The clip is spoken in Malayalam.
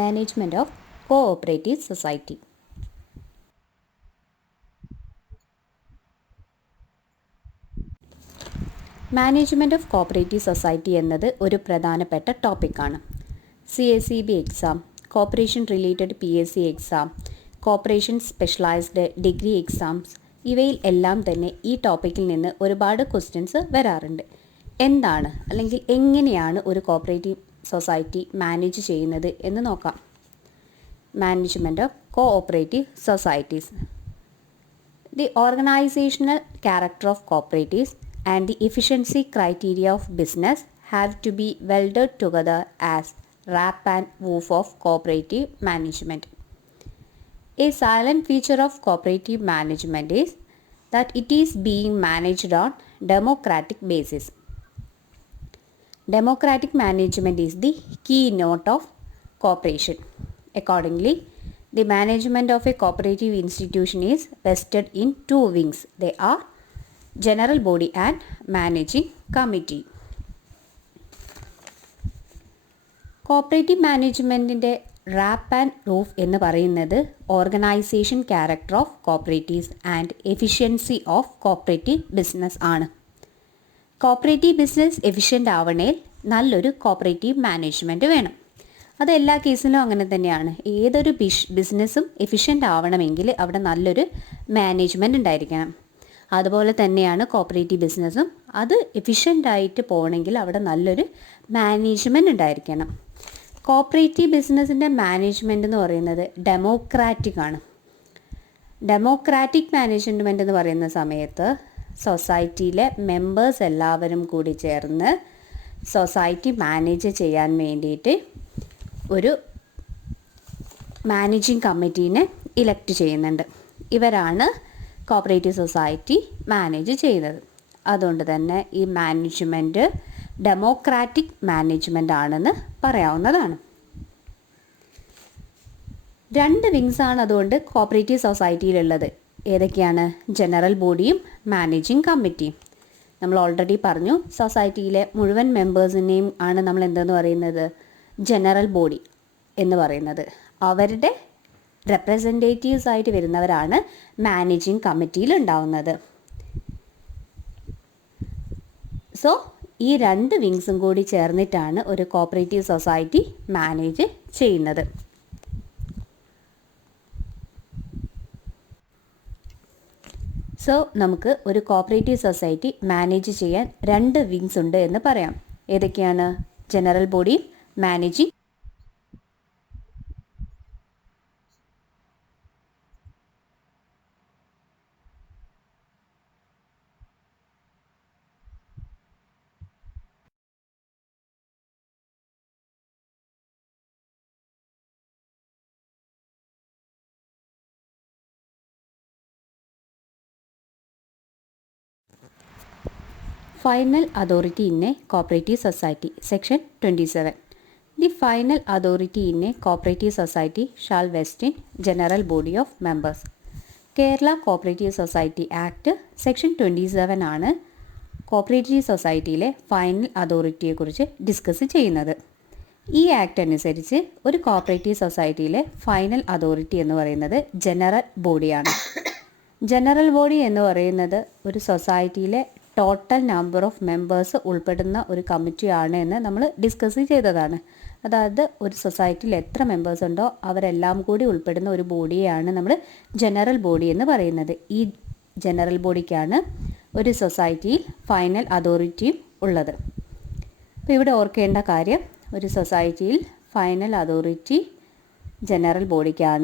Management of Cooperative Society. Management of cooperative society എന്നത് ഒരു പ്രധാനപ്പെട്ട ടോപ്പിക്കാണ്. CSEB exam, corporation related PSC exam, corporation specialised degree exams ഇവയിൽ എല്ലാം തന്നെ ഈ ടോപ്പിക്കിൽ നിന്ന് ഒരുപാട് ക്വസ്റ്റ്യൻസ് വരാറുണ്ട്. എന്താണ് അല്ലെങ്കിൽ എങ്ങനെയാണ് ഒരു കോപ്പറേറ്റീവ് സൊസൈറ്റി മാനേജ് ചെയ്യുന്നത് എന്ന് നോക്കാം. Management of cooperative societies. The organisational character of cooperatives and the efficiency criteria of business have to be welded together as wrap and woof of cooperative management. A silent feature of cooperative management is that it is being managed on democratic basis. Democratic management is the keynote of cooperation. Accordingly, the management of a cooperative institution is vested in two wings. They are General Body and Managing Committee. Cooperative മാനേജ്മെൻറ്റിൻ്റെ റാപ്പ് ആൻഡ് റൂഫ് എന്ന് പറയുന്നത് organisation character of cooperatives and efficiency of cooperative business ആണ്. കോപ്പറേറ്റീവ് ബിസിനസ് എഫിഷ്യൻ്റ് ആവണേൽ നല്ലൊരു കോപ്പറേറ്റീവ് മാനേജ്മെൻറ്റ് വേണം. അത് എല്ലാ കേസിലും അങ്ങനെ തന്നെയാണ്. ഏതൊരു ബിസിനസ്സും എഫിഷ്യൻ്റ് ആവണമെങ്കിൽ അവിടെ നല്ലൊരു മാനേജ്മെൻറ്റ് ഉണ്ടായിരിക്കണം. അതുപോലെ തന്നെയാണ് കോപ്പറേറ്റീവ് ബിസിനസ്സും. അത് എഫിഷ്യൻ്റായിട്ട് പോകണമെങ്കിൽ അവിടെ നല്ലൊരു മാനേജ്മെൻറ്റ് ഉണ്ടായിരിക്കണം. കോപ്പറേറ്റീവ് ബിസിനസ്സിൻ്റെ മാനേജ്മെൻറ്റ് എന്ന് പറയുന്നത് ഡെമോക്രാറ്റിക് ആണ്. ഡെമോക്രാറ്റിക് മാനേജ്മെൻറ്റ് എന്ന് പറയുന്ന സമയത്ത് സൊസൈറ്റിയിലെ മെമ്പേഴ്സ് എല്ലാവരും കൂടി ചേർന്ന് സൊസൈറ്റി മാനേജ് ചെയ്യാൻ വേണ്ടിയിട്ട് ഒരു മാനേജിങ് കമ്മിറ്റീനെ ഇലക്ട് ചെയ്യുന്നുണ്ട്. ഇവരാണ് കോപ്പറേറ്റീവ് സൊസൈറ്റി മാനേജ് ചെയ്യുന്നത്. അതുകൊണ്ട് തന്നെ ഈ മാനേജ്മെൻറ്റ് ഡെമോക്രാറ്റിക് മാനേജ്മെൻ്റ് ആണെന്ന് പറയാവുന്നതാണ്. രണ്ട് വിങ്സാണ് അതുകൊണ്ട് കോപ്പറേറ്റീവ് സൊസൈറ്റിയിലുള്ളത്. ഏതൊക്കെയാണ്? ജനറൽ ബോഡിയും മാനേജിങ് കമ്മിറ്റിയും. നമ്മൾ ഓൾറെഡി പറഞ്ഞു, സൊസൈറ്റിയിലെ മുഴുവൻ മെമ്പേഴ്സിനെയും ആണ് നമ്മൾ എന്തെന്ന് പറയുന്നത്? ജനറൽ ബോഡി എന്ന് പറയുന്നത്. അവരുടെ റെപ്രസെൻറ്റേറ്റീവ്സ് ആയിട്ട് വരുന്നവരാണ് മാനേജിങ് കമ്മിറ്റിയിൽ ഉണ്ടാവുന്നത്. സോ ഈ രണ്ട് വിങ്സും കൂടി ചേർന്നിട്ടാണ് ഒരു കോപ്പറേറ്റീവ് സൊസൈറ്റി മാനേജ് ചെയ്യുന്നത്. സോ നമുക്ക് ഒരു കോപ്പറേറ്റീവ് സൊസൈറ്റി മാനേജ് ചെയ്യാൻ രണ്ട് വിങ്സ് ഉണ്ട് എന്ന് പറയാം. ഏതൊക്കെയാണ്? ജനറൽ ബോഡിയും managing. Final authority in a cooperative society. Section 27. The final authority in a cooperative society shall vest in general body of members. Kerala Cooperative Society Act Section 27 ആണ് കോപ്പറേറ്റീവ് സൊസൈറ്റിയിലെ ഫൈനൽ അതോറിറ്റിയെക്കുറിച്ച് ഡിസ്കസ് ചെയ്യുന്നത്. ഈ ആക്ട് അനുസരിച്ച് ഒരു കോപ്പറേറ്റീവ് സൊസൈറ്റിയിലെ ഫൈനൽ അതോറിറ്റി എന്ന് പറയുന്നത് ജനറൽ ബോഡിയാണ്. ജനറൽ ബോഡി എന്ന് പറയുന്നത് ഒരു സൊസൈറ്റിയിലെ ടോട്ടൽ നമ്പർ ഓഫ് മെമ്പേഴ്സ് ഉൾപ്പെടുന്ന ഒരു കമ്മിറ്റിയാണ് എന്ന് നമ്മൾ ഡിസ്കസ് ചെയ്തതാണ്. അതായത് ഒരു സൊസൈറ്റിയിൽ എത്ര മെമ്പേഴ്സ് ഉണ്ടോ അവരെല്ലാം കൂടി ഉൾപ്പെടുന്ന ഒരു ബോഡിയെയാണ് നമ്മൾ ജനറൽ ബോഡി എന്ന് പറയുന്നത്. ഈ ജനറൽ ബോഡിക്കാണ് ഒരു സൊസൈറ്റിയിൽ ഫൈനൽ അതോറിറ്റിയും ഉള്ളത്. അപ്പോൾ ഇവിടെ ഓർക്കേണ്ട കാര്യം, ഒരു സൊസൈറ്റിയിൽ ഫൈനൽ അതോറിറ്റി ജനറൽ ബോഡിക്കാണ്.